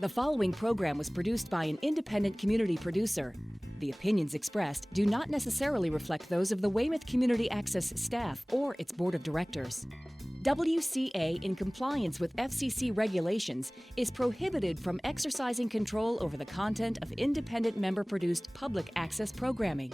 The following program was produced by an independent community producer. The opinions expressed do not necessarily reflect those of the Weymouth Community Access staff or its board of directors. WCA, in compliance with FCC regulations, is prohibited from exercising control over the content of independent member-produced public access programming.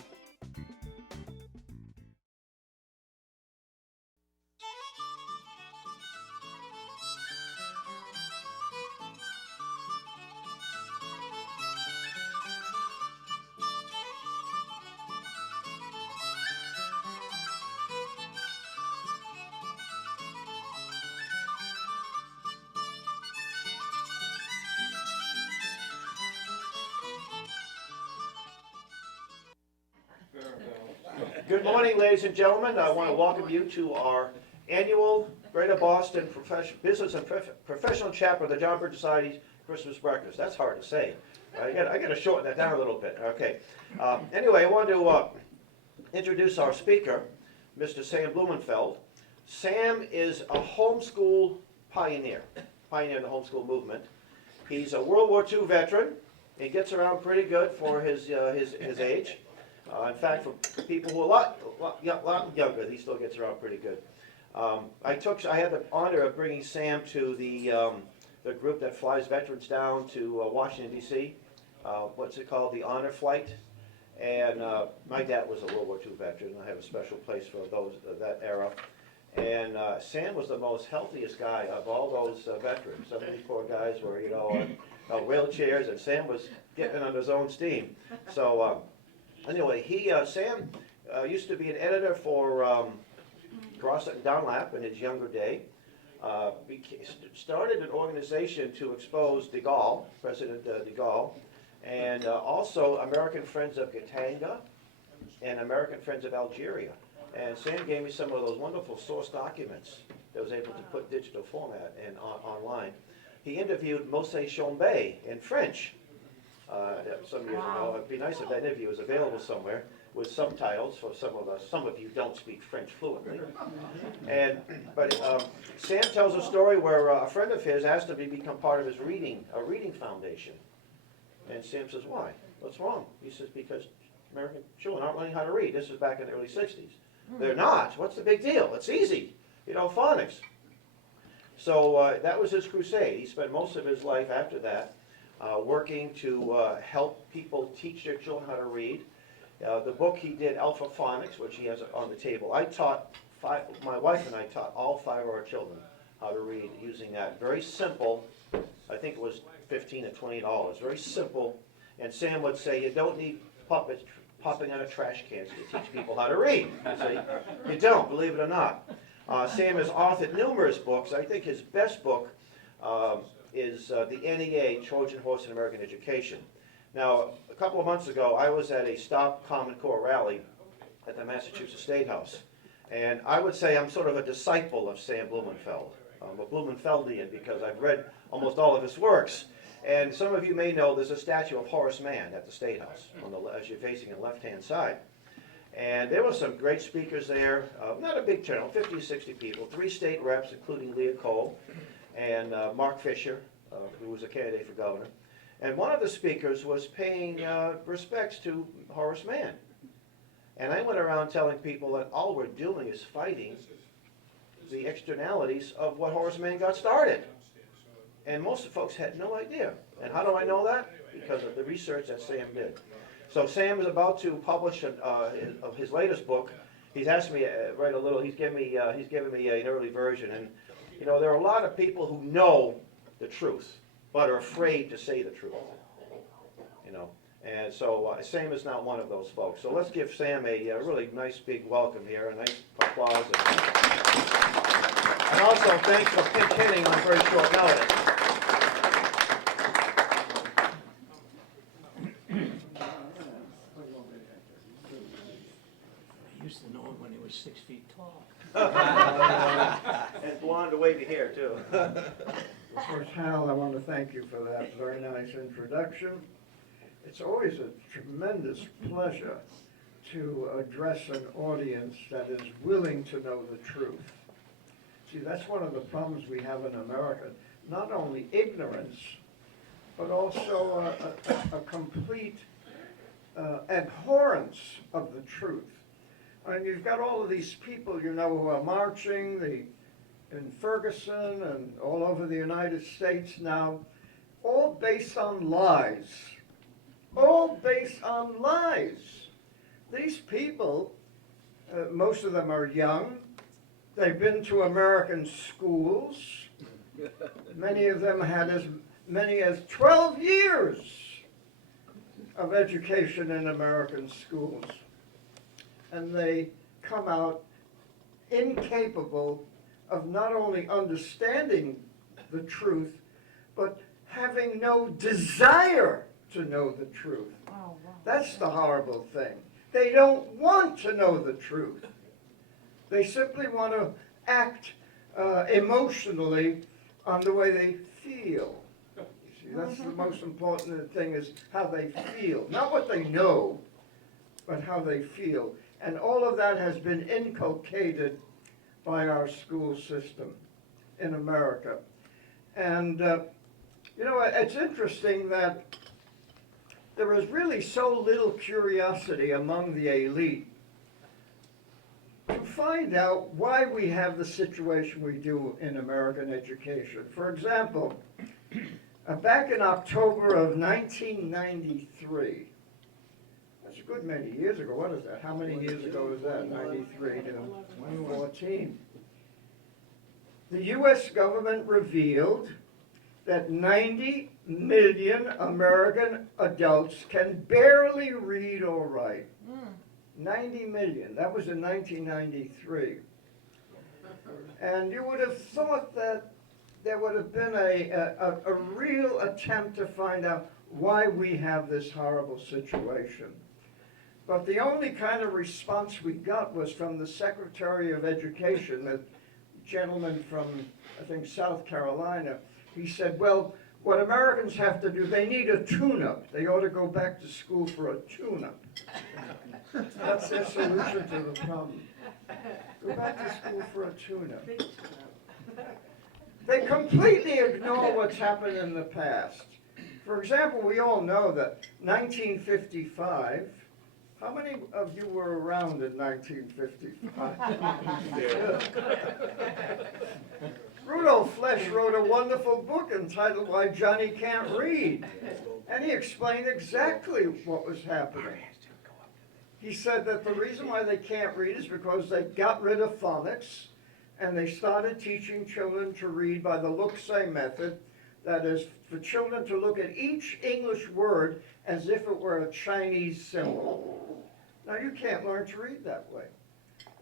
Good morning, ladies and gentlemen. I want to welcome you to our annual Greater Boston Business and Professional Chapter of the John Birch Society's Christmas Breakfast. That's hard to say. I got to shorten that down a little bit. Okay. Anyway, I want to introduce our speaker, Mr. Sam Blumenfeld. Sam is a homeschool pioneer in the homeschool movement. He's a World War II veteran. He gets around pretty good for his age. In fact, for people who are a lot younger, he still gets around pretty good. I had the honor of bringing Sam to the group that flies veterans down to Washington, D.C. What's it called? The Honor Flight. And my dad was a World War II veteran. I have a special place for those of that era. And Sam was the most healthiest guy of all those veterans. Some of these poor guys were, on wheelchairs, and Sam was getting on his own steam. So. Anyway, Sam used to be an editor for Grosset and Dunlap in his younger day. Started an organization to expose de Gaulle, President de Gaulle, and also American Friends of Katanga and American Friends of Algeria. And Sam gave me some of those wonderful source documents that was able to put digital format and online. He interviewed Moshe Chombey in French. Some years ago. It'd be nice if that interview was available somewhere with subtitles for some of us. Some of you don't speak French fluently. But Sam tells a story where a friend of his asked him to become part of his reading foundation. And Sam says, "Why? What's wrong?" He says, "Because American children aren't learning how to read." This is back in the early 60s. They're not. What's the big deal? It's easy. Phonics. So that was his crusade. He spent most of his life after that working to help people teach their children how to read. The book he did, Alpha Phonics, which he has on the table. My wife and I taught all 5 of our children how to read using that. Very simple. I think it was $15 to $20. Very simple. And Sam would say, you don't need puppets popping out of trash cans to teach people how to read. You don't, believe it or not. Sam has authored numerous books. I think his best book is the NEA, Trojan Horse in American Education. Now, a couple of months ago, I was at a Stop Common Core rally at the Massachusetts State House. And I would say I'm sort of a disciple of Sam Blumenfeld. I'm a Blumenfeldian because I've read almost all of his works. And some of you may know there's a statue of Horace Mann at the State House, as you're facing the left-hand side. And there were some great speakers there, not a big turnout, 50 to 60 people, 3 state reps, including Leah Cole, and Mark Fisher, who was a candidate for governor. And one of the speakers was paying respects to Horace Mann. And I went around telling people that all we're doing is fighting the externalities of what Horace Mann got started. And most folks had no idea. And how do I know that? Because of the research that Sam did. So Sam is about to publish his latest book. He's asked me to write a little. He's given me an early version. And there are a lot of people who know the truth, but are afraid to say the truth. And so Sam is not one of those folks. So let's give Sam a really nice big welcome here, a nice applause. And also thanks for pinch hitting on very short notice. I used to know him when he was 6 feet tall. And blonde wavy hair too. First, Hal, I want to thank you for that very nice introduction. It's always a tremendous pleasure to address an audience that is willing to know the truth. See, that's one of the problems we have in America. Not only ignorance, but also a complete abhorrence of the truth. I mean, you've got all of these people, you know, who are marching in Ferguson and all over the United States now, all based on lies. All based on lies. These people, most of them are young. They've been to American schools. Many of them had as many as 12 years of education in American schools. And they come out incapable of not only understanding the truth, but having no desire to know the truth. Oh, wow. That's the horrible thing. They don't want to know the truth. They simply want to act emotionally on the way they feel. You see, that's the most important thing, is how they feel. Not what they know, but how they feel. And all of that has been inculcated by our school system in America. And, you know, it's interesting that there is really so little curiosity among the elite to find out why we have the situation we do in American education. For example, back in October of 1993, that's a good many years ago. What is that? How many years ago is that? 93 to 2014. The U.S. government revealed that 90 million American adults can barely read or write. 90 million. That was in 1993. And you would have thought that there would have been a real attempt to find out why we have this horrible situation. But the only kind of response we got was from the Secretary of Education, a gentleman from, I think, South Carolina. He said, well, what Americans have to do, they need a tune-up. They ought to go back to school for a tune-up. That's their solution to the problem. Go back to school for a tune-up. They completely ignore what's happened in the past. For example, we all know that 1955, how many of you were around in 1955? Rudolph Flesch wrote a wonderful book entitled Why Johnny Can't Read. And he explained exactly what was happening. He said that the reason why they can't read is because they got rid of phonics and they started teaching children to read by the look-say method. That is, for children to look at each English word as if it were a Chinese symbol. Now, you can't learn to read that way.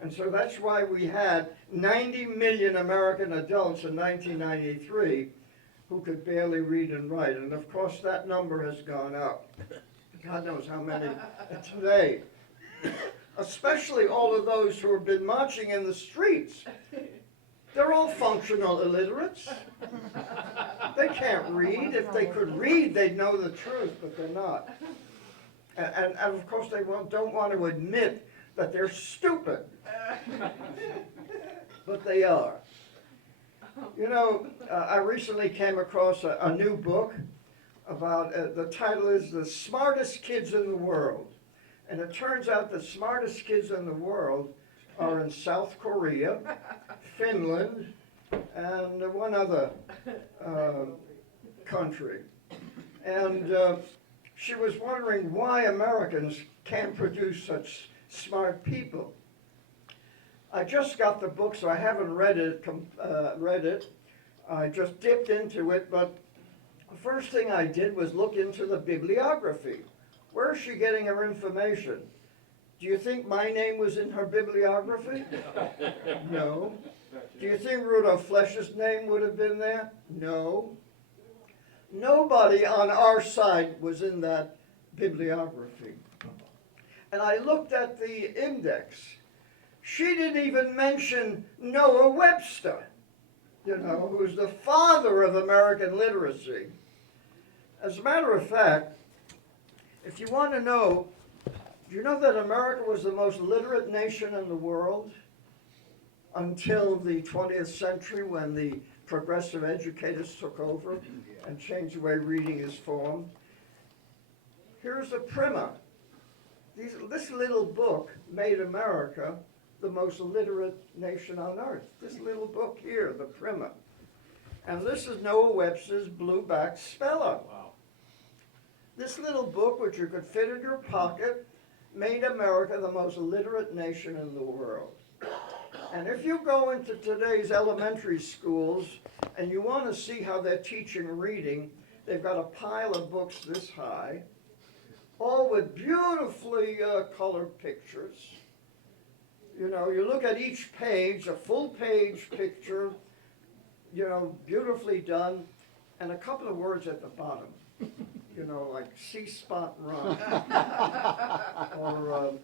And so that's why we had 90 million American adults in 1993 who could barely read and write. And of course, that number has gone up. God knows how many today. Especially all of those who have been marching in the streets. They're all functional illiterates. They can't read. If they could read, they'd know the truth, but they're not. And of course, they don't want to admit that they're stupid. But they are. You know, I recently came across a new book about, the title is The Smartest Kids in the World. And it turns out the smartest kids in the world are in South Korea, Finland, and one other country. And she was wondering why Americans can't produce such smart people. I just got the book, so I haven't read it. I just dipped into it, but the first thing I did was look into the bibliography. Where is she getting her information? Do you think my name was in her bibliography? No. Do you think Rudolph Flesch's name would have been there? No. Nobody on our side was in that bibliography. And I looked at the index. She didn't even mention Noah Webster, you know, who's the father of American literacy. As a matter of fact, if you want to know, do you know that America was the most literate nation in the world? until the 20th century when the progressive educators took over and changed the way reading is formed. Here's a primer. This little book made America the most literate nation on earth. This little book here, the primer. And this is Noah Webster's Blueback Speller. Wow. This little book, which you could fit in your pocket, made America the most literate nation in the world. And if you go into today's elementary schools and you want to see how they're teaching reading, they've got a pile of books this high, all with beautifully colored pictures. You know, you look at each page, a full page picture, you know, beautifully done, and a couple of words at the bottom. You know, like C-spot run.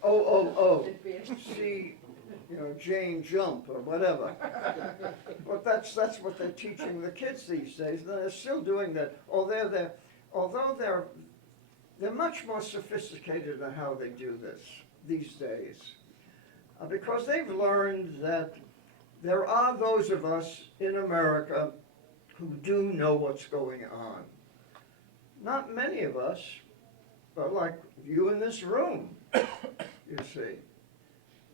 Or C, you know, Jane jump or whatever. But that's what they're teaching the kids these days. And they're still doing that. Although they're much more sophisticated in how they do this these days. Because they've learned that there are those of us in America who do know what's going on. Not many of us, but like you in this room, you see.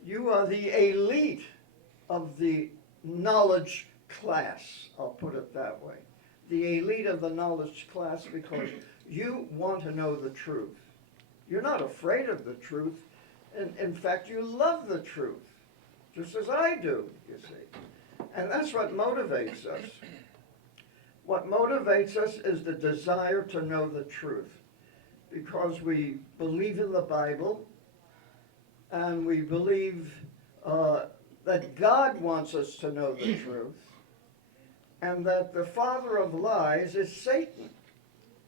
You are the elite of the knowledge class, I'll put it that way. The elite of the knowledge class because you want to know the truth. You're not afraid of the truth. In fact, you love the truth, just as I do, you see. And that's what motivates us. What motivates us is the desire to know the truth, because we believe in the Bible, and we believe that God wants us to know the truth, and that the father of lies is Satan.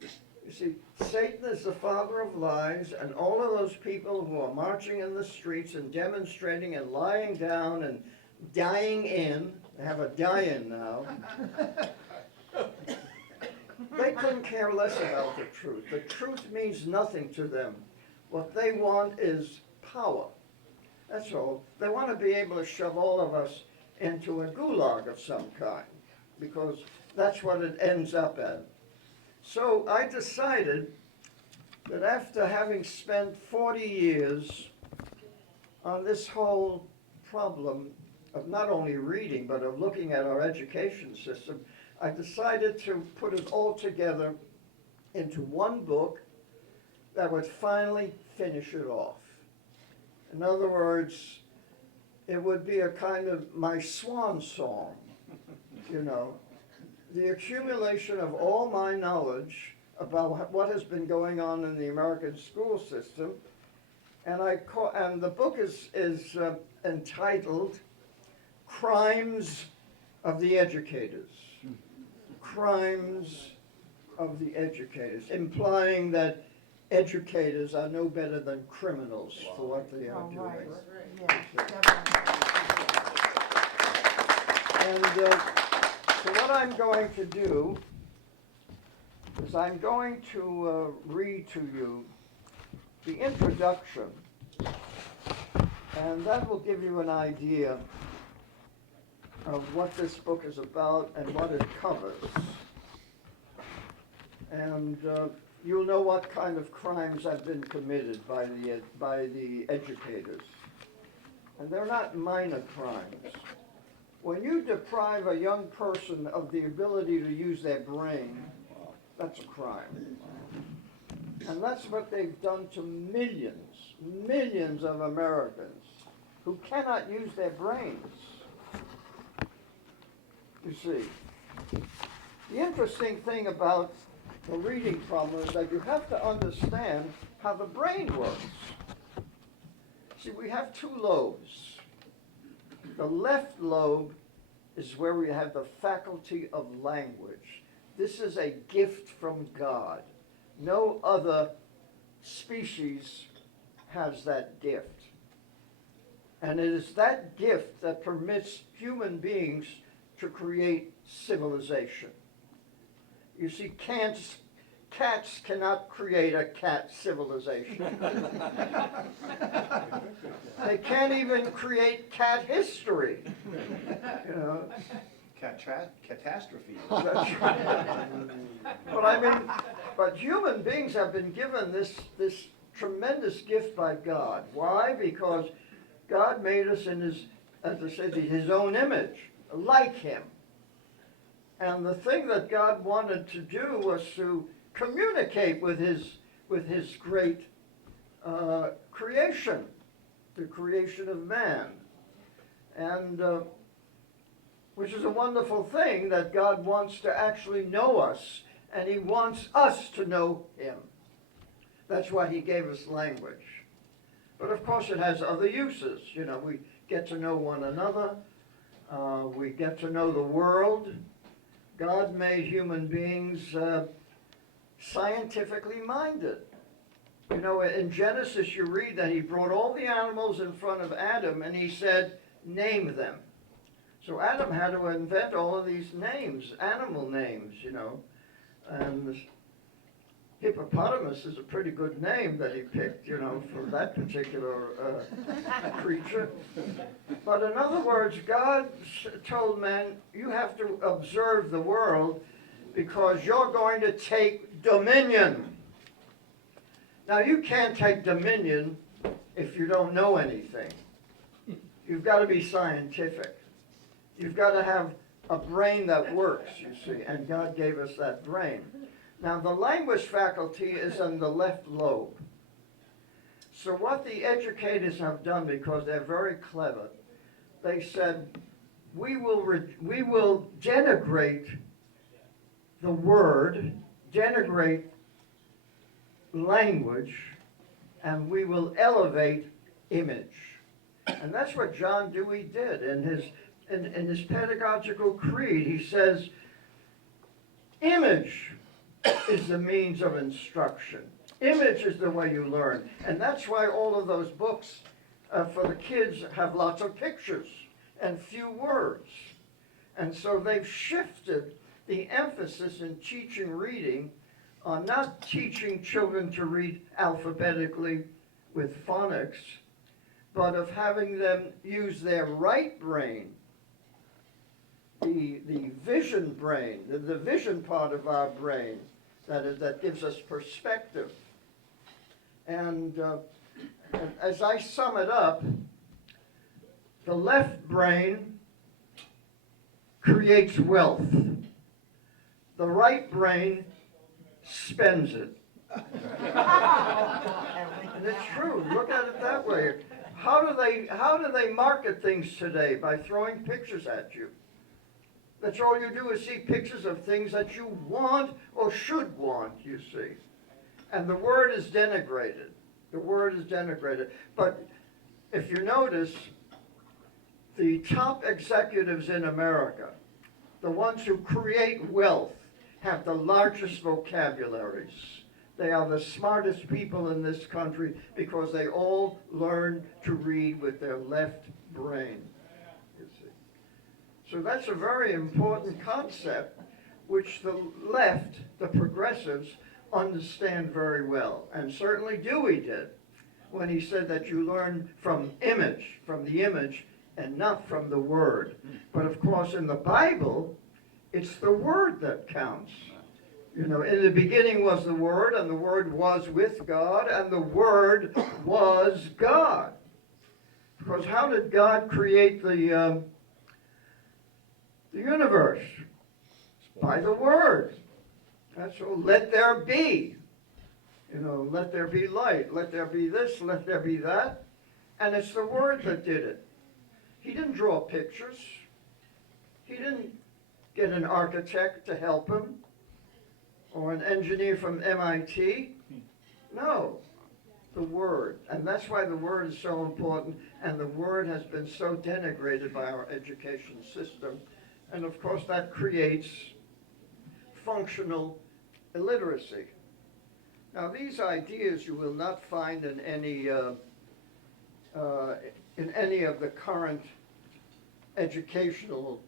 You see, Satan is the father of lies, and all of those people who are marching in the streets and demonstrating and lying down and dying in, they have a die-in now, they couldn't care less about the truth. The truth means nothing to them. What they want is power. That's all. They want to be able to shove all of us into a gulag of some kind, because that's what it ends up at. So I decided that after having spent 40 years on this whole problem of not only reading, but of looking at our education system, I decided to put it all together into one book that would finally finish it off. In other words, it would be a kind of my swan song, you know, the accumulation of all my knowledge about what has been going on in the American school system. And the book is entitled Crimes of the Educators. Crimes of the Educators, implying that educators are no better than criminals for what they are doing. Right. And so what I'm going to do is I'm going to read to you the introduction, and that will give you an idea of what this book is about and what it covers. And you'll know what kind of crimes have been committed by the educators. And they're not minor crimes. When you deprive a young person of the ability to use their brain, that's a crime. And that's what they've done to millions of Americans who cannot use their brains. You see, the interesting thing about the reading problem is that you have to understand how the brain works. See, we have two lobes. The left lobe is where we have the faculty of language. This is a gift from God. No other species has that gift. And it is that gift that permits human beings to create civilization. You see, cats cannot create a cat civilization. They can't even create cat history. You know, Catastrophe. that's right. But I mean, but human beings have been given this tremendous gift by God. Why? Because God made us in his, as I said, his own image, like him. And the thing that God wanted to do was to communicate with his great creation, the creation of man. And which is a wonderful thing, that God wants to actually know us, and he wants us to know him. That's why he gave us language. But of course it has other uses. You know, we get to know one another. We get to know the world. God made human beings scientifically minded. You know, in Genesis you read that he brought all the animals in front of Adam and he said, name them. So Adam had to invent all of these names, animal names, you know. And hippopotamus is a pretty good name that he picked, you know, for that particular creature. But in other words, God told man, you have to observe the world because you're going to take dominion. Now, you can't take dominion if you don't know anything. You've got to be scientific. You've got to have a brain that works, you see, and God gave us that brain. Now, the language faculty is in the left lobe. So what the educators have done, because they're very clever, they said, we will denigrate the word, denigrate language, and we will elevate image. And that's what John Dewey did in his pedagogical creed. He says, image is the means of instruction. Image is the way you learn. And that's why all of those books for the kids have lots of pictures and few words. And so they've shifted the emphasis in teaching reading on not teaching children to read alphabetically with phonics, but of having them use their right brain, the vision brain, the vision part of our brain, that gives us perspective. And as I sum it up, the left brain creates wealth. The right brain spends it. And it's true. Look at it that way. How do they market things today? By throwing pictures at you. That's all you do is see pictures of things that you want or should want, you see. And the word is denigrated. The word is denigrated. But if you notice, the top executives in America, the ones who create wealth, have the largest vocabularies. They are the smartest people in this country because they all learn to read with their left brain, you see. So that's a very important concept which the left, the progressives, understand very well. And certainly Dewey did when he said that you learn from the image, and not from the word. But of course in the Bible, it's the word that counts. You know, in the beginning was the Word, and the Word was with God, and the Word was God. Because how did God create the universe? By the Word. That's all. Let there be. You know, let there be light. Let there be this. Let there be that. And it's the Word that did it. He didn't draw pictures. He didn't get an architect to help him, or an engineer from MIT. No, the Word. And that's why the Word is so important, and the Word has been so denigrated by our education system. And of course that creates functional illiteracy. Now these ideas you will not find in any of the current educational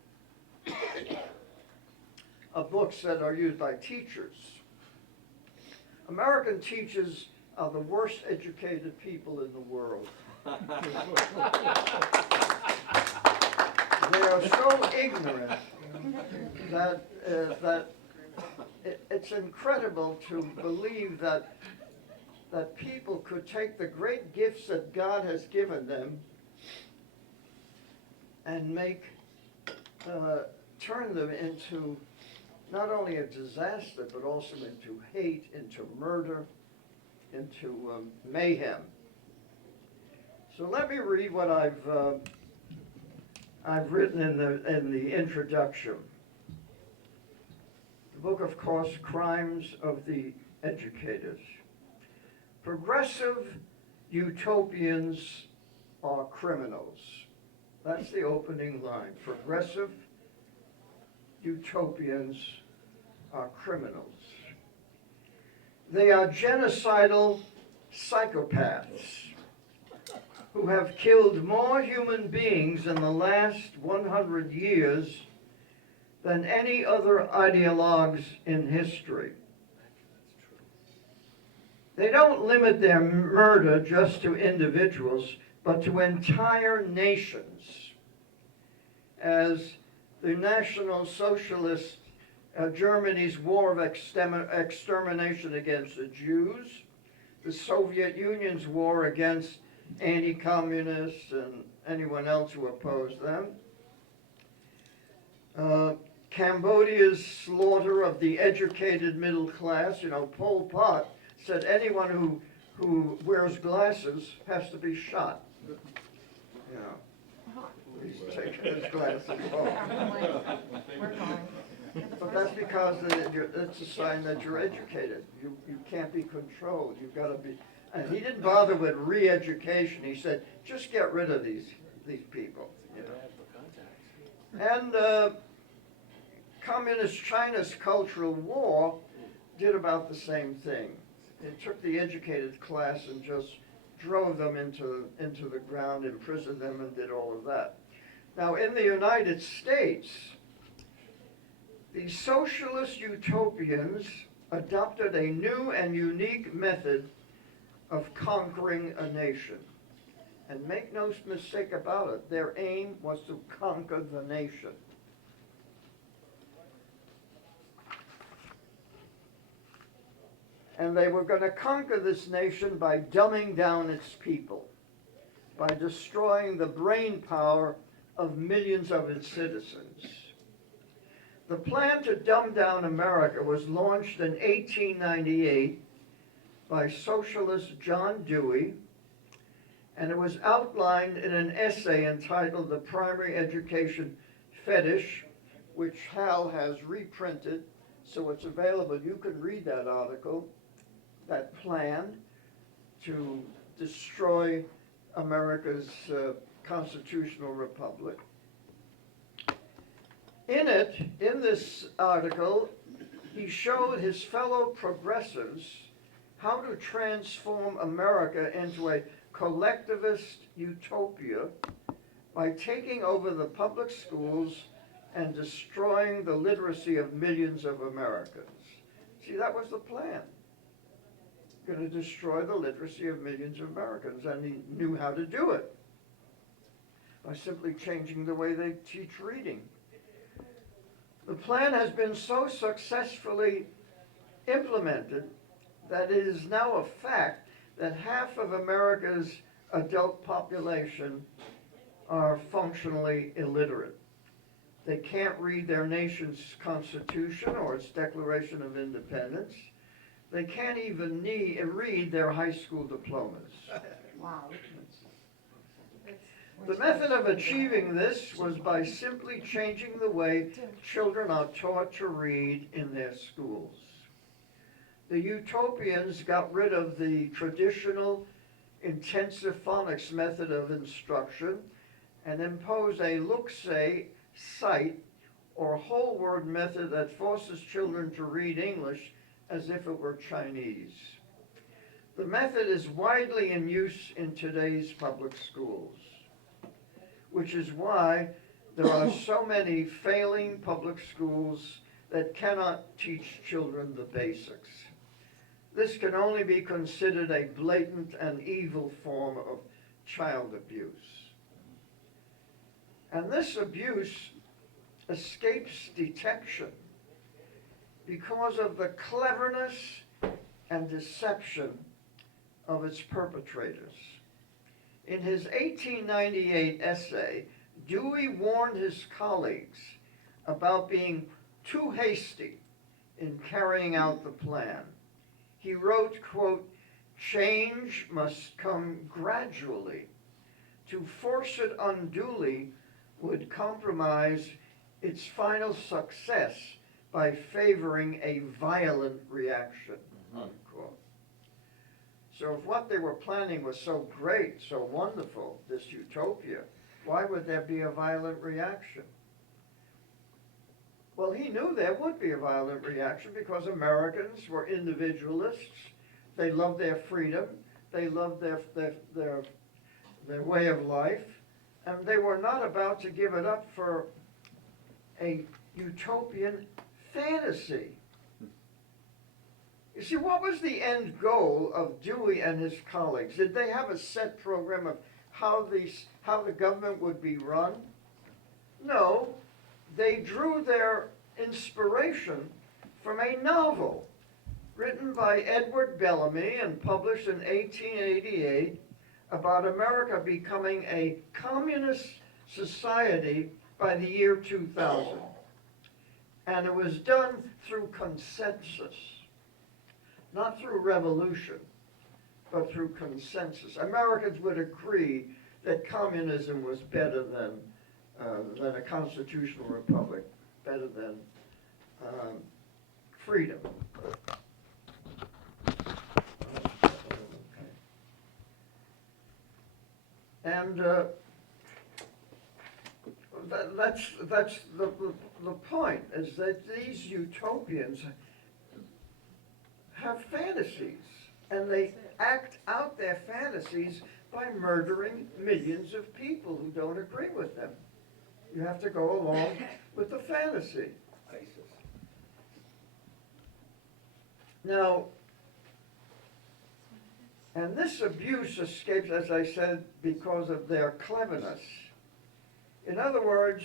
books that are used by teachers. American teachers are the worst educated people in the world. They are so ignorant that it's incredible to believe that people could take the great gifts that God has given them and turn them into not only a disaster, but also into hate, into murder, into mayhem. So let me read what I've written in the introduction. The book, of course, Crimes of the Educators. Progressive utopians are criminals. That's the opening line. Progressive utopians are criminals. They are genocidal psychopaths who have killed more human beings in the last 100 years than any other ideologues in history. They don't limit their murder just to individuals, but to entire nations. As the National Socialist Germany's war of extermination against the Jews, the Soviet Union's war against anti-communists and anyone else who opposed them, Cambodia's slaughter of the educated middle class. Pol Pot said anyone who wears glasses has to be shot. He's taking his glasses off. We're fine. But that's because it's a sign that you're educated. You can't be controlled. You've got to be. And he didn't bother with re-education. He said, just get rid of these people. And Communist China's Cultural War did about the same thing. It took the educated class and just drove them into the ground, imprisoned them, and did all of that. Now, in the United States, the socialist utopians adopted a new and unique method of conquering a nation. And make no mistake about it, their aim was to conquer the nation. And they were going to conquer this nation by dumbing down its people, by destroying the brain power of millions of its citizens. The plan to dumb down America was launched in 1898 by socialist John Dewey, and it was outlined in an essay entitled The Primary Education Fetish, which Hal has reprinted, so it's available. You can read that article, that plan to destroy America's constitutional republic. In this article, he showed his fellow progressives how to transform America into a collectivist utopia by taking over the public schools and destroying the literacy of millions of Americans. See, that was the plan. Going to destroy the literacy of millions of Americans, and he knew how to do it by simply changing the way they teach reading. The plan has been so successfully implemented that it is now a fact that half of America's adult population are functionally illiterate. They can't read their nation's constitution or its Declaration of Independence. They can't even read their high school diplomas. Wow. The method of achieving this was by simply changing the way children are taught to read in their schools. The utopians got rid of the traditional intensive phonics method of instruction and imposed a look-say, sight, or whole word method that forces children to read English as if it were Chinese. The method is widely in use in today's public schools, which is why there are so many failing public schools that cannot teach children the basics. this can only be considered a blatant and evil form of child abuse. And this abuse escapes detection because of the cleverness and deception of its perpetrators. In his 1898 essay, Dewey warned his colleagues about being too hasty in carrying out the plan. He wrote, quote, "Change must come gradually. To force it unduly would compromise its final success by favoring a violent reaction," unquote. So if what they were planning was so great, so wonderful, this utopia, why would there be a violent reaction? Well, he knew there would be a violent reaction because Americans were individualists. They loved their freedom. They loved their way of life. And they were not about to give it up for a utopian fantasy. You see, what was the end goal of Dewey and his colleagues? Did they have a set program of how the government would be run? No, they drew their inspiration from a novel written by Edward Bellamy and published in 1888 about America becoming a communist society by the year 2000. And it was done through consensus, not through revolution, but through consensus. Americans would agree that communism was better than a constitutional republic, better than freedom. And that's the point, is that these utopians have fantasies, and they act out their fantasies by murdering millions of people who don't agree with them. You have to go along with the fantasy. Now, and this abuse escapes, as I said, because of their cleverness. In other words,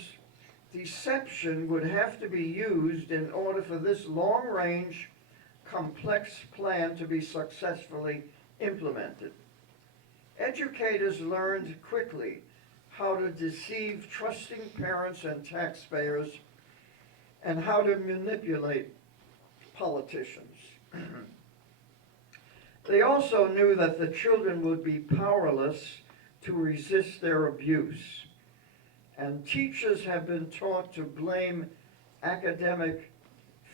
deception would have to be used in order for this long-range, complex plan to be successfully implemented. Educators learned quickly how to deceive trusting parents and taxpayers and how to manipulate politicians. They also knew that the children would be powerless to resist their abuse. And teachers have been taught to blame academic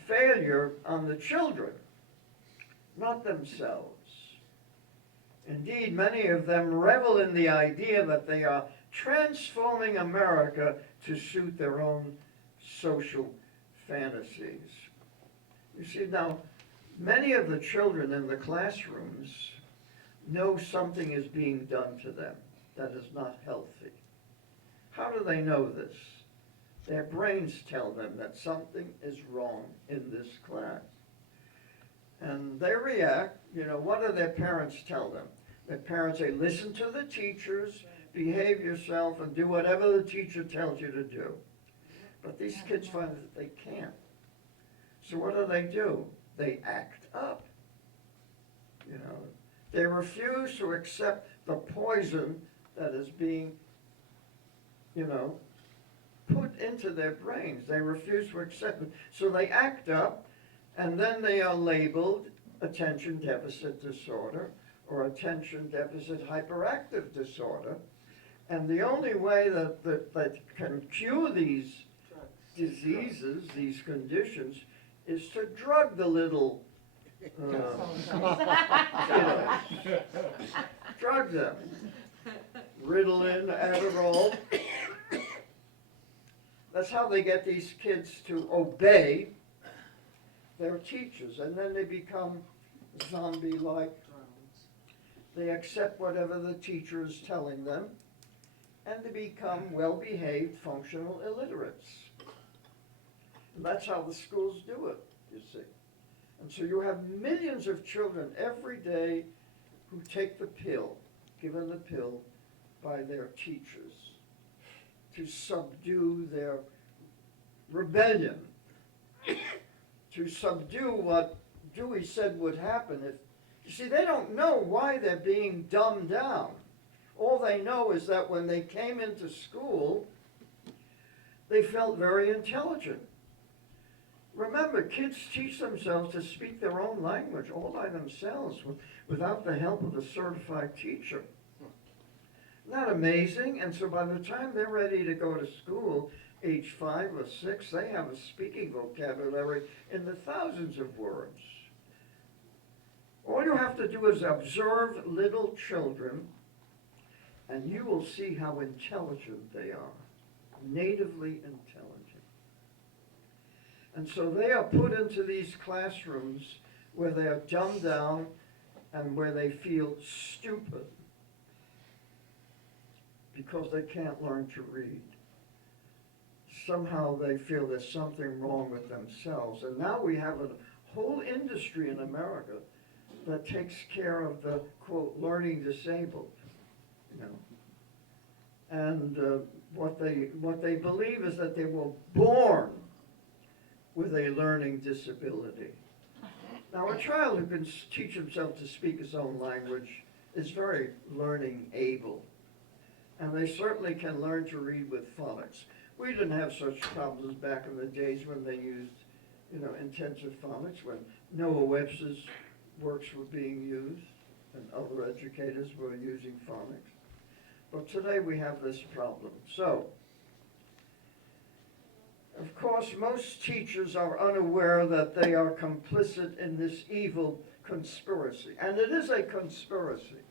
failure on the children, not themselves. Indeed, many of them revel in the idea that they are transforming America to suit their own social fantasies. You see, now, many of the children in the classrooms know something is being done to them that is not healthy. How do they know this? Their brains tell them that something is wrong in this class. And they react. What do their parents tell them? Their parents say, listen to the teachers, behave yourself, and do whatever the teacher tells you to do. But these kids find that they can't. So what do? They act up. They refuse to accept the poison that is being, put into their brains. They refuse to accept it. So they act up, and then they are labeled attention deficit disorder or attention deficit hyperactive disorder. And the only way that can cure these diseases, these conditions, is to drug the little drug them. Ritalin, Adderall. That's how they get these kids to obey their teachers, and then they become zombie-like. They accept whatever the teacher is telling them, and they become well-behaved, functional illiterates. And that's how the schools do it, you see. And so you have millions of children every day who take the pill, given the pill by their teachers to subdue their rebellion, to subdue what Dewey said would happen if, you see, they don't know why they're being dumbed down. All they know is that when they came into school, they felt very intelligent. Remember, kids teach themselves to speak their own language all by themselves without the help of a certified teacher. Isn't that amazing? And so by the time they're ready to go to school, age 5 or 6, they have a speaking vocabulary in the thousands of words. All you have to do is observe little children, and you will see how intelligent they are, natively intelligent. And so they are put into these classrooms where they are dumbed down and where they feel stupid because they can't learn to read. Somehow they feel there's something wrong with themselves. And now we have a whole industry in America that takes care of the, quote, learning disabled, you know. And what they believe is that they were born with a learning disability. Now, a child who can teach himself to speak his own language is very learning able. And they certainly can learn to read with phonics. We didn't have such problems back in the days when they used, you know, intensive phonics, when Noah Webster's works were being used and other educators were using phonics. But today we have this problem. So, of course, most teachers are unaware that they are complicit in this evil conspiracy. And it is a conspiracy.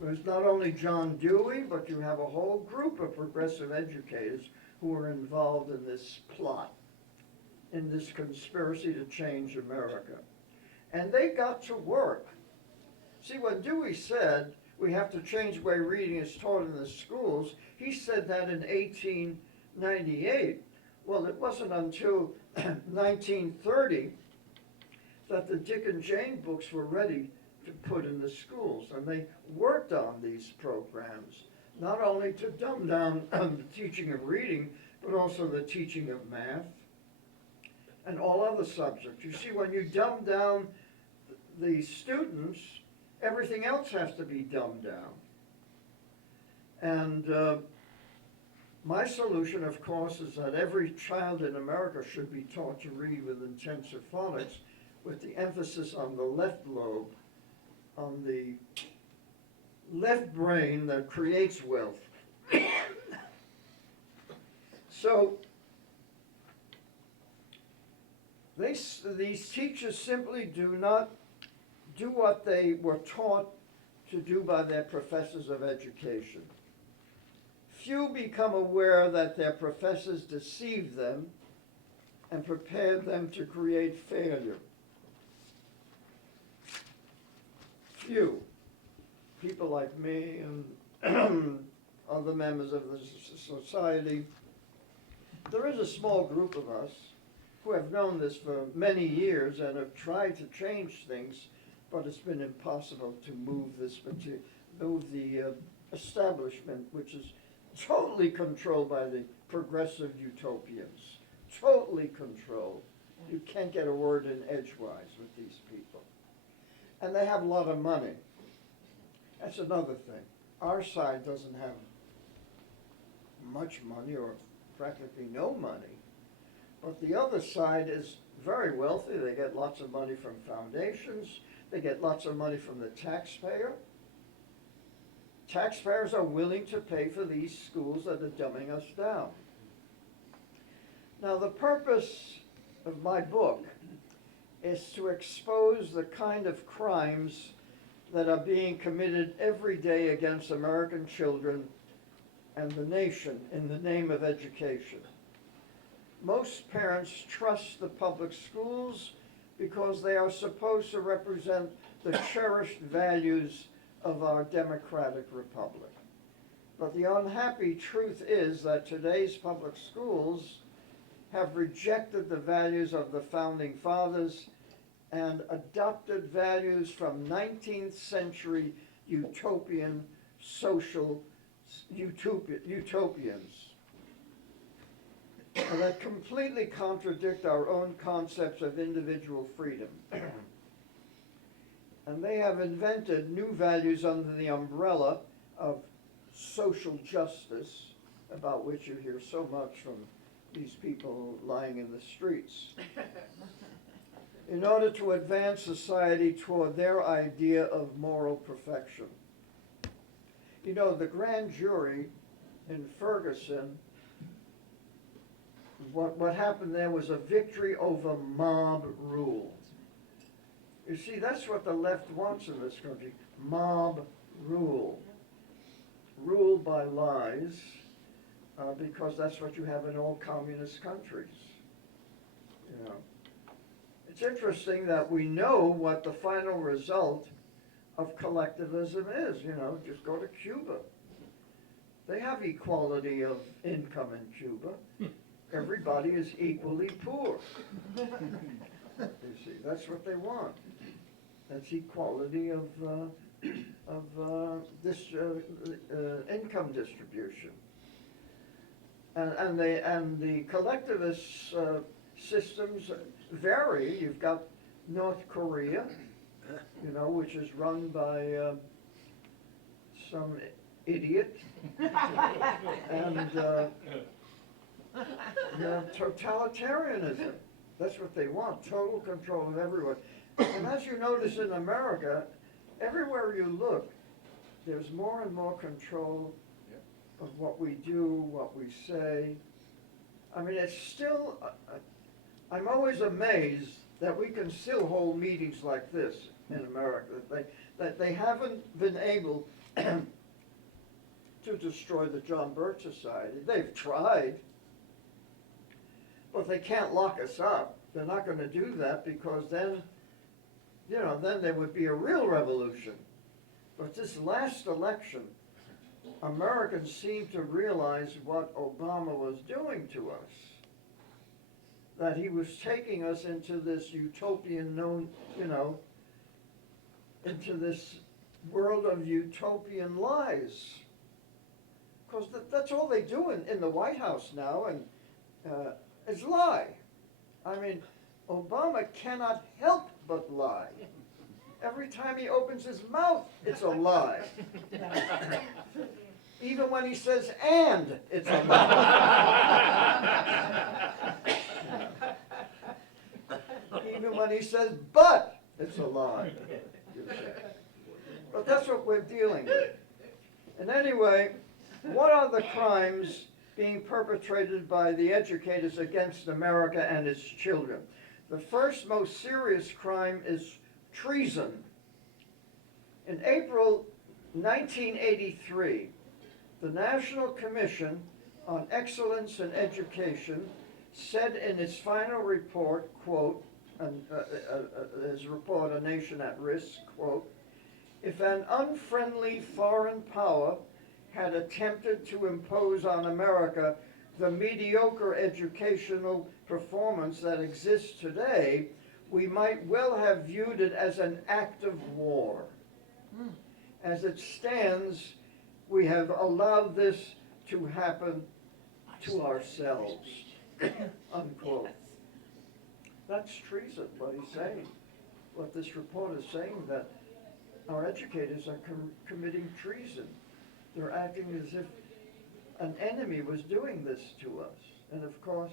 There's not only John Dewey, but you have a whole group of progressive educators who are involved in this plot, in this conspiracy to change America. And they got to work. See, when Dewey said we have to change the way reading is taught in the schools, he said that in 1898. Well, it wasn't until 1930 that the Dick and Jane books were ready to put in the schools, and they worked on these programs, not only to dumb down the teaching of reading, but also the teaching of math and all other subjects. You see, when you dumb down the students, everything else has to be dumbed down. And my solution, of course, is that every child in America should be taught to read with intensive phonics, with the emphasis on the left lobe, on the left brain that creates wealth. So these teachers simply do not do what they were taught to do by their professors of education. Few become aware that their professors deceived them and prepared them to create failure. Few. People like me and other members of the society. There is a small group of us who have known this for many years and have tried to change things, but it's been impossible to move the establishment, which is totally controlled by the progressive utopians. Totally controlled. You can't get a word in edgewise with these people. And they have a lot of money. That's another thing. Our side doesn't have much money or practically no money. But the other side is very wealthy. They get lots of money from foundations. They get lots of money from the taxpayer. Taxpayers are willing to pay for these schools that are dumbing us down. Now, the purpose of my book is to expose the kind of crimes that are being committed every day against American children and the nation in the name of education. Most parents trust the public schools because they are supposed to represent the cherished values of our democratic republic. But the unhappy truth is that today's public schools have rejected the values of the founding fathers and adopted values from 19th century utopian social utopians that completely contradict our own concepts of individual freedom. And they have invented new values under the umbrella of social justice, about which you hear so much from these people lying in the streets, in order to advance society toward their idea of moral perfection. You know, the grand jury in Ferguson, what happened there was a victory over mob rule. You see, that's what the left wants in this country, mob rule. Rule by lies, because that's what you have in all communist countries. You know, it's interesting that we know what the final result of collectivism is. You know, just go to Cuba. They have equality of income in Cuba. Everybody is equally poor. You see, that's what they want. That's equality of income distribution. And the collectivist systems vary. You've got North Korea, you know, which is run by some idiot, and you know, totalitarianism. That's what they want, total control of everyone. And as you notice in America, everywhere you look, there's more and more control of what we do, what we say. I mean, it's still, I'm always amazed that we can still hold meetings like this in America, that they haven't been able to destroy the John Birch Society. They've tried, but they can't lock us up. They're not going to do that, because then, you know, then there would be a real revolution. But this last election, Americans seem to realize what Obama was doing to us. That he was taking us into this utopian you know, into this world of utopian lies. Because that's all they do in the White House now, and is lie. I mean, Obama cannot help but lie. Every time he opens his mouth, it's a lie. Even when he says "and," it's a lie. Even when he says "but," it's a lie. But that's what we're dealing with. And anyway, what are the crimes being perpetrated by the educators against America and its children? The first most serious crime is treason. In April 1983, the National Commission on Excellence in Education said in its final report, quote, his report, A Nation at Risk, quote, if an unfriendly foreign power had attempted to impose on America the mediocre educational performance that exists today, we might well have viewed it as an act of war. As it stands, we have allowed this to happen to ourselves, unquote. That's treason, what he's saying. What this report is saying, that our educators are committing treason. They're acting as if an enemy was doing this to us. And of course,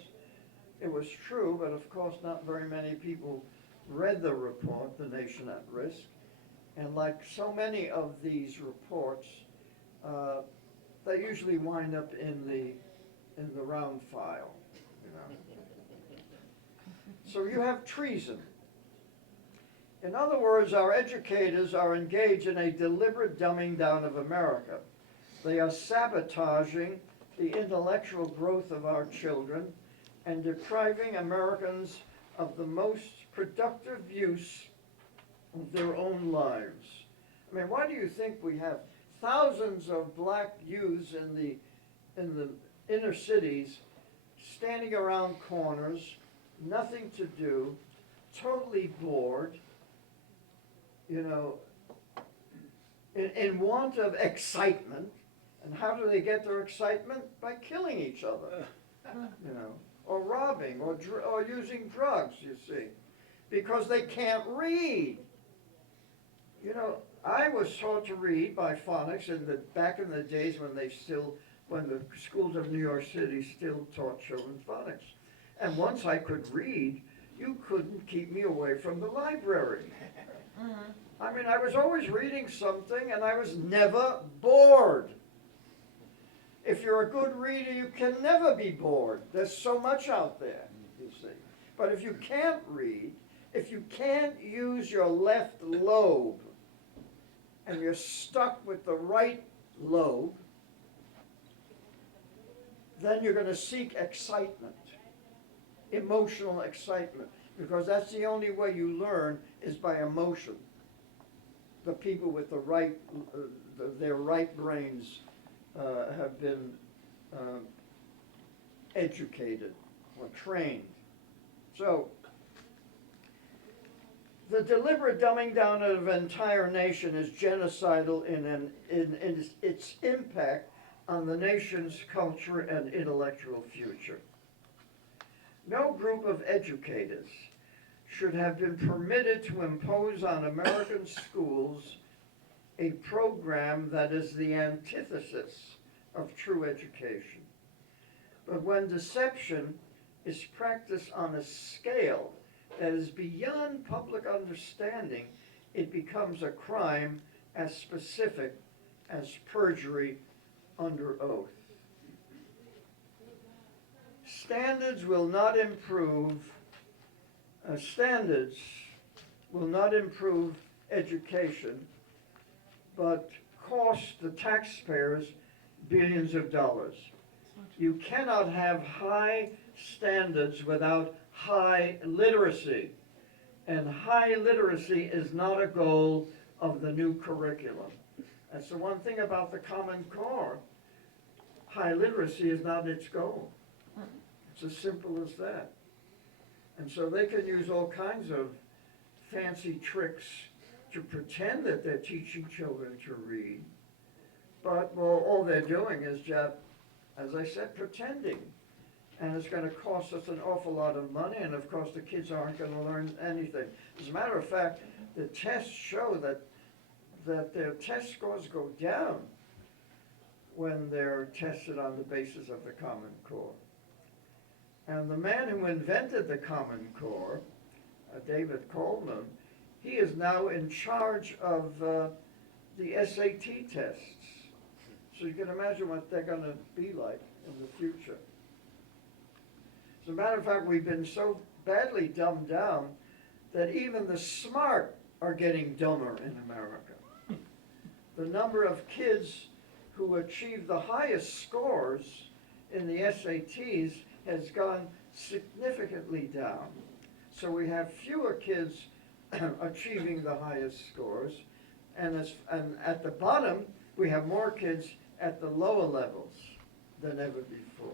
it was true, but of course not very many people read the report, The Nation at Risk. And like so many of these reports, they usually wind up in the round file, you know. So you have treason. In other words, our educators are engaged in a deliberate dumbing down of America. They are sabotaging the intellectual growth of our children and depriving Americans of the most productive use of their own lives. I mean, why do you think we have thousands of black youths in the inner cities standing around corners, nothing to do, totally bored, you know, in want of excitement. And how do they get their excitement? By killing each other, you know, or robbing, or using drugs, you see, because they can't read. You know, I was taught to read by phonics back in the days when the schools of New York City still taught children phonics. And once I could read, you couldn't keep me away from the library. I mean, I was always reading something and I was never bored. If you're a good reader, you can never be bored. There's so much out there, you see. But if you can't read, if you can't use your left lobe, and you're stuck with the right lobe, then you're going to seek excitement, emotional excitement, because that's the only way you learn is by emotion. The people with the right, their right brains have been educated or trained. So, the deliberate dumbing down of an entire nation is genocidal in its impact on the nation's culture and intellectual future. No group of educators should have been permitted to impose on American schools a program that is the antithesis of true education. But when deception is practiced on a scale that is beyond public understanding, it becomes a crime as specific as perjury under oath. Standards will not improve education, but cost the taxpayers billions of dollars. You cannot have high standards without high literacy, and high literacy is not a goal of the new curriculum. That's the one thing about the Common Core. High literacy is not its goal. It's as simple as that. And so they can use all kinds of fancy tricks to pretend that they're teaching children to read, but well, all they're doing is just, as I said, pretending. And it's going to cost us an awful lot of money, and of course the kids aren't going to learn anything. As a matter of fact, the tests show that their test scores go down when they're tested on the basis of the Common Core. And the man who invented the Common Core, David Coleman, he is now in charge of the SAT tests. So you can imagine what they're going to be like in the future. As a matter of fact, we've been so badly dumbed down that even the smart are getting dumber in America. The number of kids who achieve the highest scores in the SATs has gone significantly down. So we have fewer kids achieving the highest scores, and at the bottom, we have more kids at the lower levels than ever before.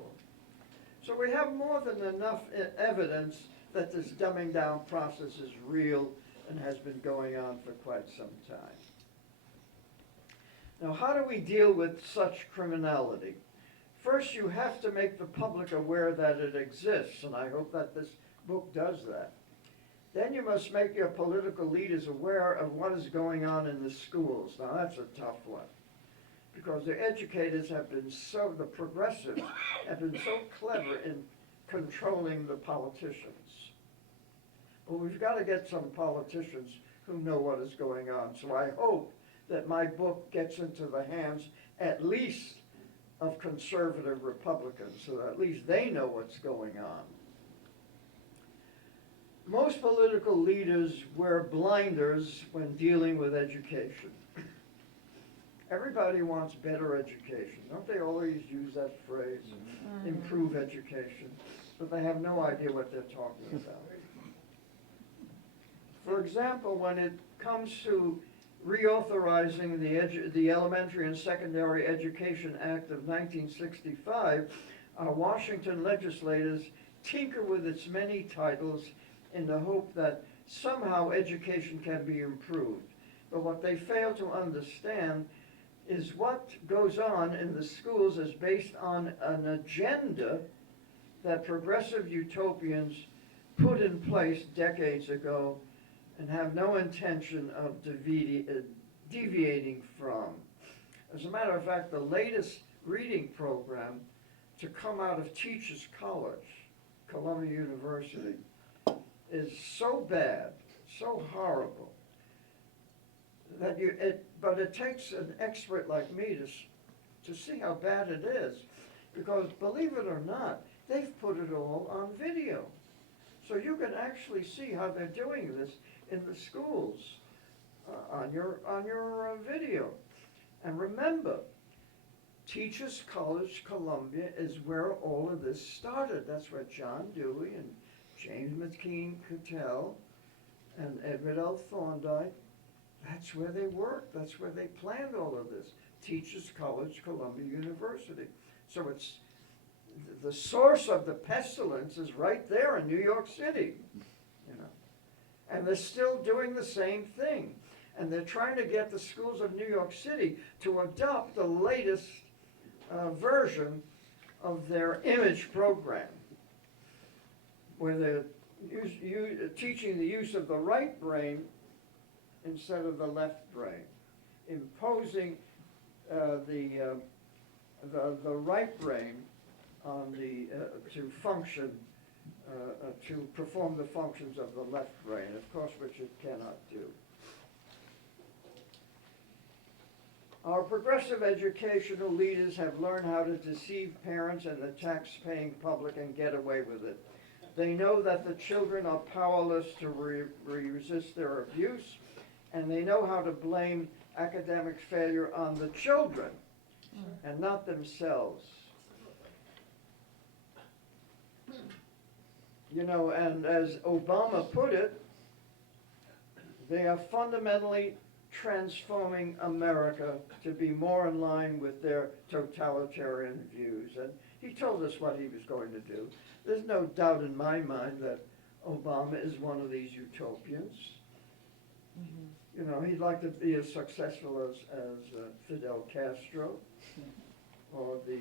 So we have more than enough evidence that this dumbing down process is real and has been going on for quite some time. Now, how do we deal with such criminality? First, you have to make the public aware that it exists, and I hope that this book does that. Then you must make your political leaders aware of what is going on in the schools. Now, that's a tough one, because the educators have been the progressives have been so clever in controlling the politicians. But we've got to get some politicians who know what is going on. So I hope that my book gets into the hands at least of conservative Republicans, so that at least they know what's going on. Most political leaders wear blinders when dealing with education. Everybody wants better education. Don't they always use that phrase, improve education? But they have no idea what they're talking about. For example, when it comes to reauthorizing the Elementary and Secondary Education Act of 1965, our Washington legislators tinker with its many titles in the hope that somehow education can be improved. But what they fail to understand is what goes on in the schools is based on an agenda that progressive utopians put in place decades ago and have no intention of deviating from. As a matter of fact, the latest reading program to come out of Teachers College, Columbia University, is so bad, so horrible, that but it takes an expert like me to see how bad it is. Because believe it or not, they've put it all on video. So you can actually see how they're doing this in the schools on your video. And remember, Teachers College, Columbia is where all of this started. That's where John Dewey and James McKean Cattell and Edward L. Thorndike, that's where they worked. That's where they planned all of this. Teachers College, Columbia University. So it's the source of the pestilence is right there in New York City, you know. And they're still doing the same thing. And they're trying to get the schools of New York City to adopt the latest version of their image program, where they're teaching the use of the right brain instead of the left brain, imposing the right brain on to function, to perform the functions of the left brain, of course, which it cannot do. Our progressive educational leaders have learned how to deceive parents and the tax-paying public and get away with it. They know that the children are powerless to resist their abuse, and they know how to blame academic failure on the children and not themselves. You know, and as Obama put it, they are fundamentally transforming America to be more in line with their totalitarian views. And he told us what he was going to do. There's no doubt in my mind that Obama is one of these utopians. Mm-hmm. You know, he'd like to be as successful as Fidel Castro or the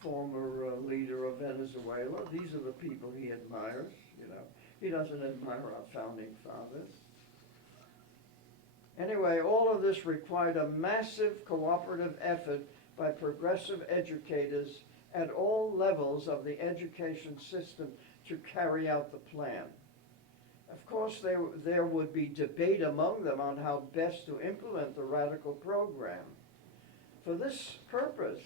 former leader of Venezuela. These are the people he admires, you know. He doesn't admire our founding fathers. Anyway, all of this required a massive cooperative effort by progressive educators at all levels of the education system to carry out the plan. Of course, there would be debate among them on how best to implement the radical program. For this purpose,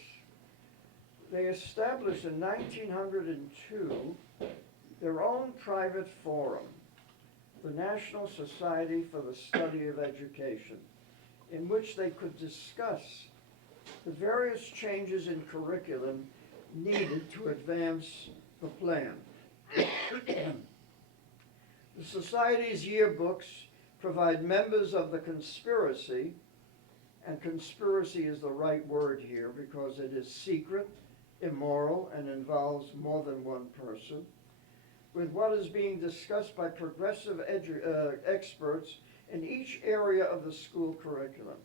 they established in 1902 their own private forum, the National Society for the Study of Education, in which they could discuss the various changes in curriculum needed to advance the plan. The Society's yearbooks provide members of the conspiracy, and conspiracy is the right word here because it is secret, immoral, and involves more than one person, with what is being discussed by progressive experts in each area of the school curriculum.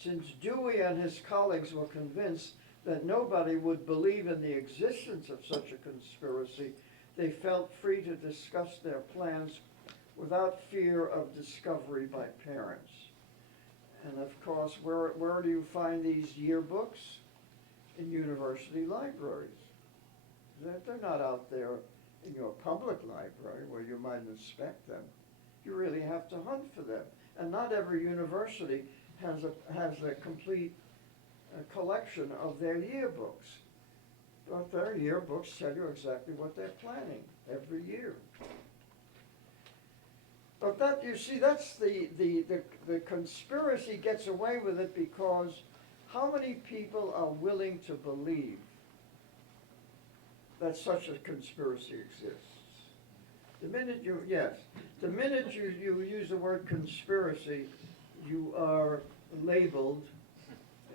Since Dewey and his colleagues were convinced that nobody would believe in the existence of such a conspiracy, they felt free to discuss their plans without fear of discovery by parents. And of course, where do you find these yearbooks? In university libraries. They're not out there in your public library where you might inspect them. You really have to hunt for them. And not every university has a complete collection of their yearbooks. But their yearbooks tell you exactly what they're planning every year. But that, you see, that's the conspiracy gets away with it because how many people are willing to believe that such a conspiracy exists? The minute you use the word conspiracy, you are labeled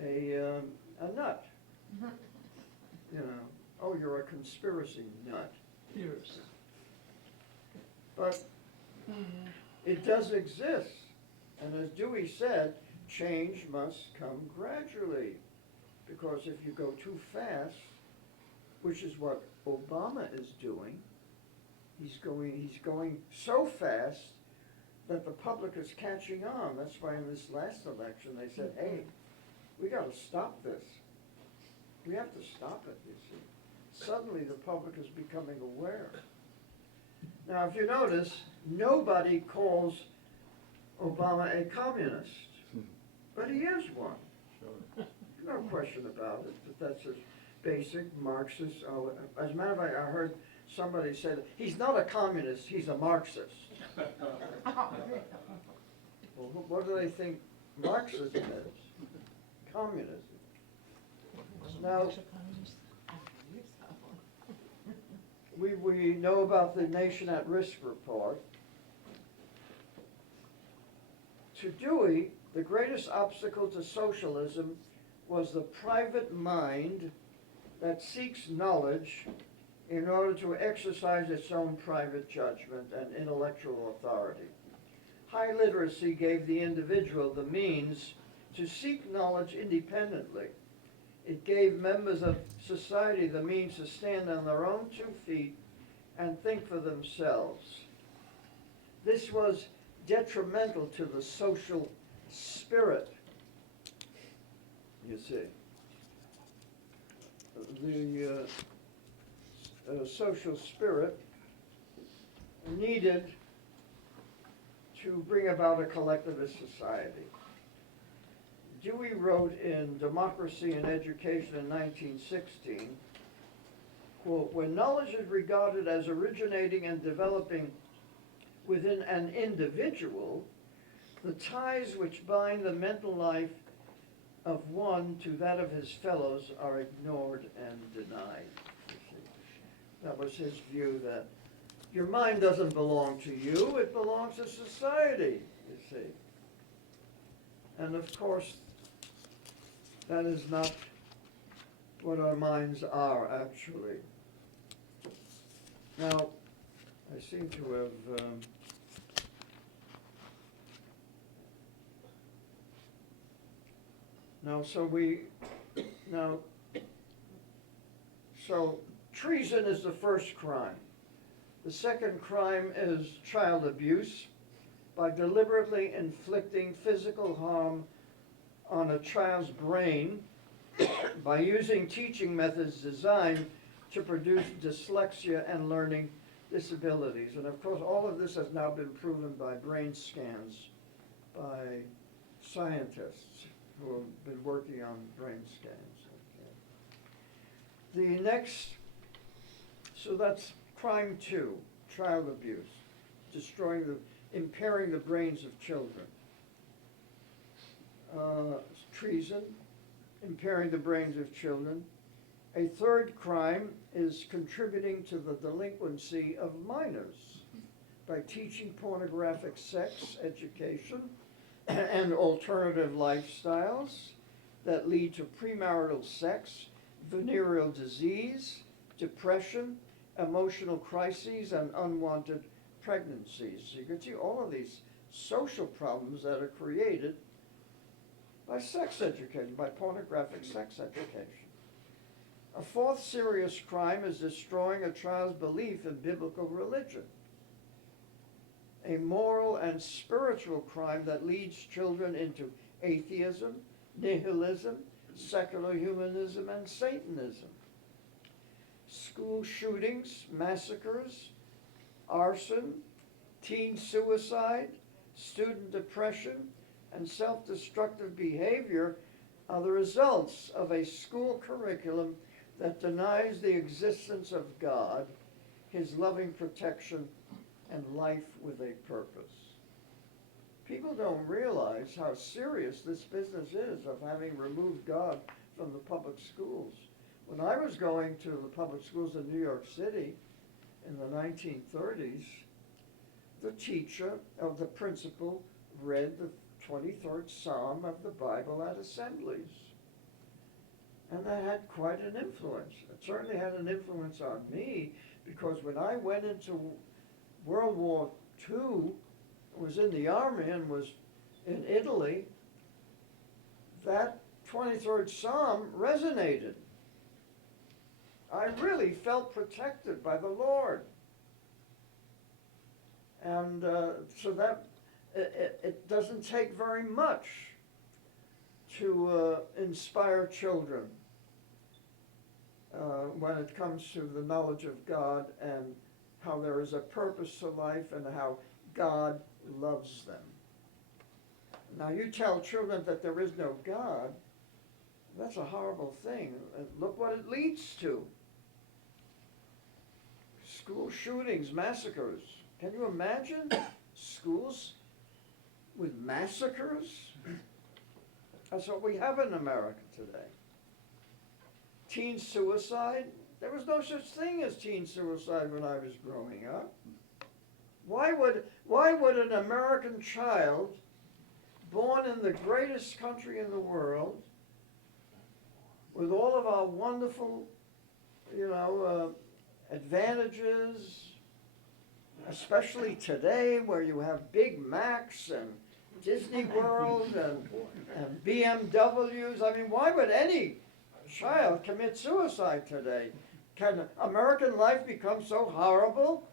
a nut. You know, oh, you're a conspiracy nut. Theorist. But It does exist. And as Dewey said, change must come gradually. Because if you go too fast, which is what Obama is doing, he's going so fast that the public is catching on. That's why in this last election they said, hey, we got to stop this. We have to stop it, you see. Suddenly the public is becoming aware. Now, if you notice, nobody calls Obama a communist, but he is one. No question about it, that that's a basic Marxist. As a matter of fact, I heard somebody say that he's not a communist, he's a Marxist. Well, what do they think Marxism is? Communism. Now, we know about the Nation at Risk report. To Dewey, the greatest obstacle to socialism was the private mind that seeks knowledge in order to exercise its own private judgment and intellectual authority. High literacy gave the individual the means to seek knowledge independently. It gave members of society the means to stand on their own 2 feet and think for themselves. This was detrimental to the social spirit, you see. The social spirit needed to bring about a collectivist society. Dewey wrote in Democracy and Education in 1916, quote, when knowledge is regarded as originating and developing within an individual, the ties which bind the mental life of one to that of his fellows are ignored and denied. That was his view, that your mind doesn't belong to you, it belongs to society, you see. And of course, that is not what our minds are, actually. Now, I seem to have so treason is the first crime. The second crime is child abuse, by deliberately inflicting physical harm on a child's brain by using teaching methods designed to produce dyslexia and learning disabilities. And of course, all of this has now been proven by brain scans by scientists who have been working on brain scans. Okay. The next, so that's crime 2, child abuse, impairing the brains of children. Treason, impairing the brains of children. A third crime is contributing to the delinquency of minors by teaching pornographic sex education and alternative lifestyles that lead to premarital sex, venereal disease, depression, emotional crises, and unwanted pregnancies. So you can see all of these social problems that are created by sex education, by pornographic sex education. A fourth serious crime is destroying a child's belief in biblical religion. A moral and spiritual crime that leads children into atheism, nihilism, secular humanism, and Satanism. School shootings, massacres, arson, teen suicide, student depression, and self-destructive behavior are the results of a school curriculum that denies the existence of God, his loving protection, and life with a purpose. People don't realize how serious this business is of having removed God from the public schools. When I was going to the public schools in New York City in the 1930s, the teacher of the principal read the 23rd Psalm of the Bible at assemblies. And that had quite an influence. It certainly had an influence on me, because when I went into World War who was in the army and was in Italy, that 23rd Psalm resonated. I really felt protected by the Lord. And so that it doesn't take very much to inspire children when it comes to the knowledge of God and how there is a purpose to life and how God loves them. Now you tell children that there is no God, that's a horrible thing. And look what it leads to. School shootings, massacres. Can you imagine schools with massacres? That's what we have in America today. Teen suicide. There was no such thing as teen suicide when I was growing up. Why would an American child born in the greatest country in the world, with all of our wonderful, advantages, especially today where you have Big Macs and Disney World and BMWs. I mean, why would any child commit suicide today? Can American life become so horrible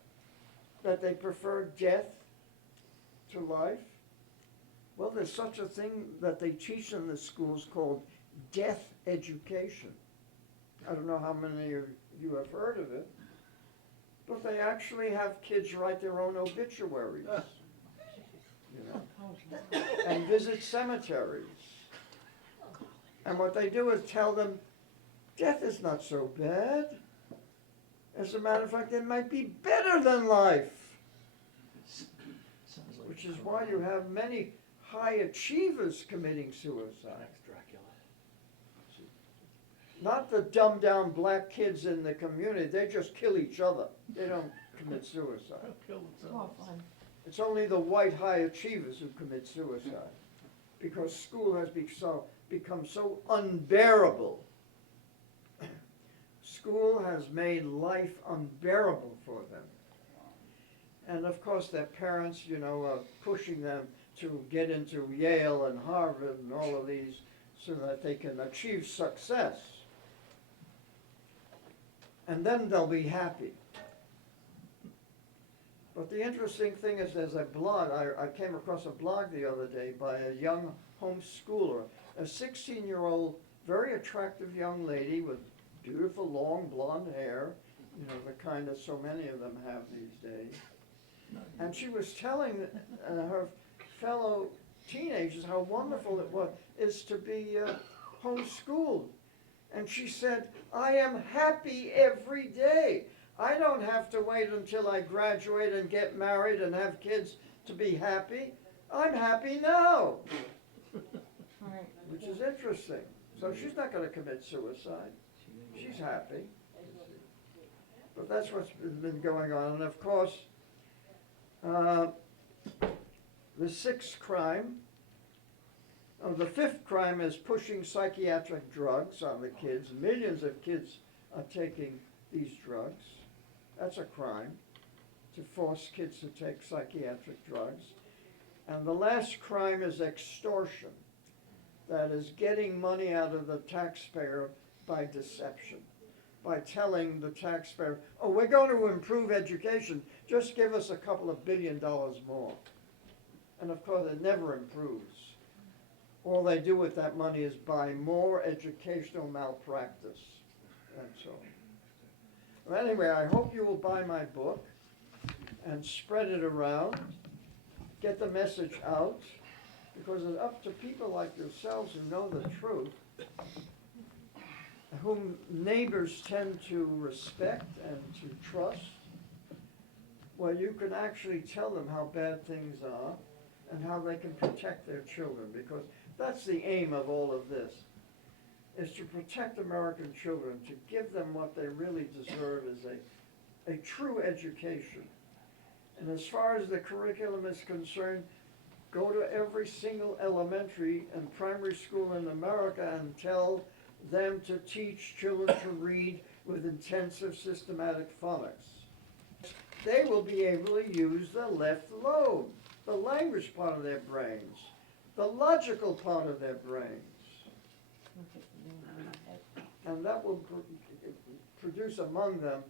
that they prefer death to life? Well, there's such a thing that they teach in the schools called death education. I don't know how many of you have heard of it, but they actually have kids write their own obituaries, and visit cemeteries. And what they do is tell them, death is not so bad. As a matter of fact, it might be better than life. Which is why you have many high achievers committing suicide. Not the dumbed down black kids in the community, they just kill each other. They don't commit suicide. It's only the white high achievers who commit suicide, because school has become so unbearable. School has made life unbearable for them. And of course their parents, are pushing them to get into Yale and Harvard and all of these so that they can achieve success. And then they'll be happy. But the interesting thing is, there's a blog, I came across a blog the other day by a young homeschooler, a 16-year-old, very attractive young lady with beautiful long blonde hair, the kind that so many of them have these days. And she was telling her fellow teenagers how wonderful it is to be homeschooled. And she said, I am happy every day. I don't have to wait until I graduate and get married and have kids to be happy. I'm happy now. Which is interesting. So she's not going to commit suicide. She's happy. But that's what's been going on. And of course, the fifth crime is pushing psychiatric drugs on the kids. Millions of kids are taking these drugs. That's a crime, to force kids to take psychiatric drugs. And the last crime is extortion. That is getting money out of the taxpayer by deception, by telling the taxpayer, oh, we're going to improve education, just give us a couple of $1 billion more. And of course, it never improves. All they do with that money is buy more educational malpractice, and so on. Well, anyway, I hope you will buy my book and spread it around, get the message out, because it's up to people like yourselves who know the truth, whom neighbors tend to respect and to trust. Well, you can actually tell them how bad things are and how they can protect their children, because that's the aim of all of this, is to protect American children, to give them what they really deserve is a true education. And as far as the curriculum is concerned, go to every single elementary and primary school in America and tell them to teach children to read with intensive systematic phonics. they will be able to use the left lobe, the language part of their brains, the logical part of their brains. And that will produce among them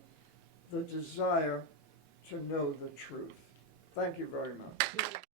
the desire to know the truth. Thank you very much.